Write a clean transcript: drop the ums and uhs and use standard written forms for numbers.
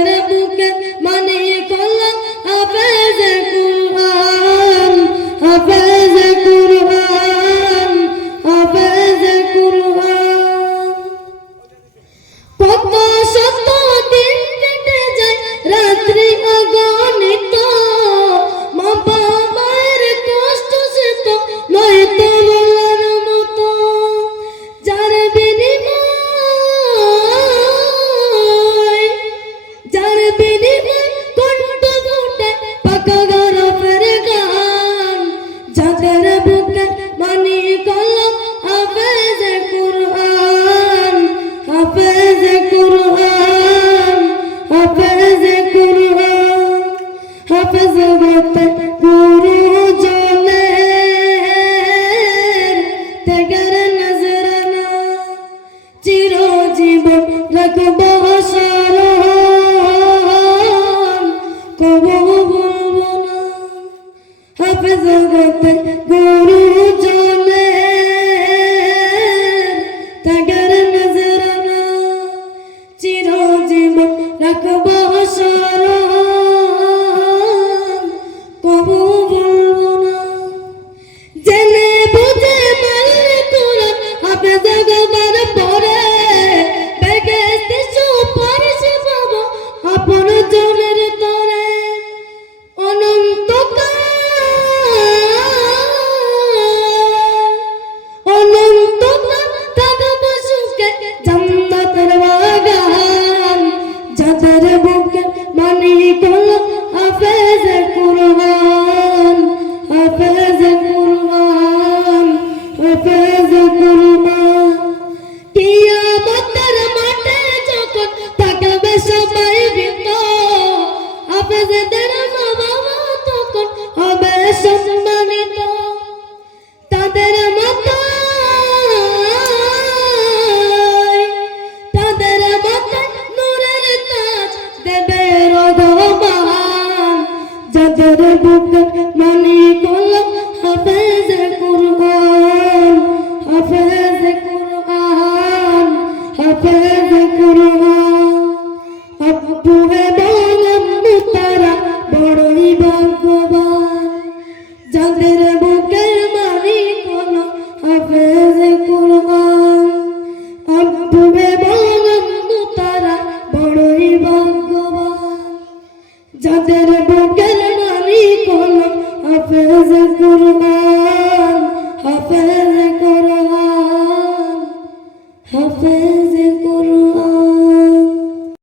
যাদের বুকে মানে কলম হাফেজ কুরআন হাফেজ কুরআন হাফেজ কুরআন। কত শত দিন কেটে যায় রাত্রি অগণিত, মা বাবার কষ্ট সে তো নয় তো বলার মতো। যার বিনিময় কণ্ঠ ফুটে পাকা গরফের গান, যাদের বুকে মানি কলম হাফেজ কুরআন হাফেজ কুরআন হাফেজ কুরআন। হাফেজ হতে গুরুজনের ত্যাগের নজরানা, চিরজীবন রাখব স্মরণ, কবু ভুলব না। হাফেজ হতে গুরুজনের ত্যাগের নজরানা, চিরজীবন রাখব স্মরণ, কবু ভুলব না। জেনে বুঝে মানলে কোরআন হাফেজ গোবার পরে, বেহেশতে সুপারিশ পাবো আপন জনের তরে। অনন্তকাল থাকব সুখে জান্নাতের বাগান, যাদের বুকে মানি কলম হাফেজ কুরআন হাফেজ কুরআন হাফেজ কুরআন। কিয়ামতের মাঠে যখন থাকবে সবাই ভীত, হাফেজদের মা বাবা তখন হবে সম্মানিত। তাদের মাথায় নূরের তাজ দেবে রহমান, যাদের বুকে মানি কলম হাফেজ কুরআন হাফেজ কুরআন হাফেজ কুরআন। আব্বু এবং আম্মু তারা বড়ই ভাগ্যবান, যাদের বুকে মানি কলম হাফেজ কুরআন। আব্বু এবং আম্মু তারা বড়ই ভাগ্যবান, যাদের বুকে মানি কলম হাফেজ কুরআন হাফেজ কুরআন হাফেজ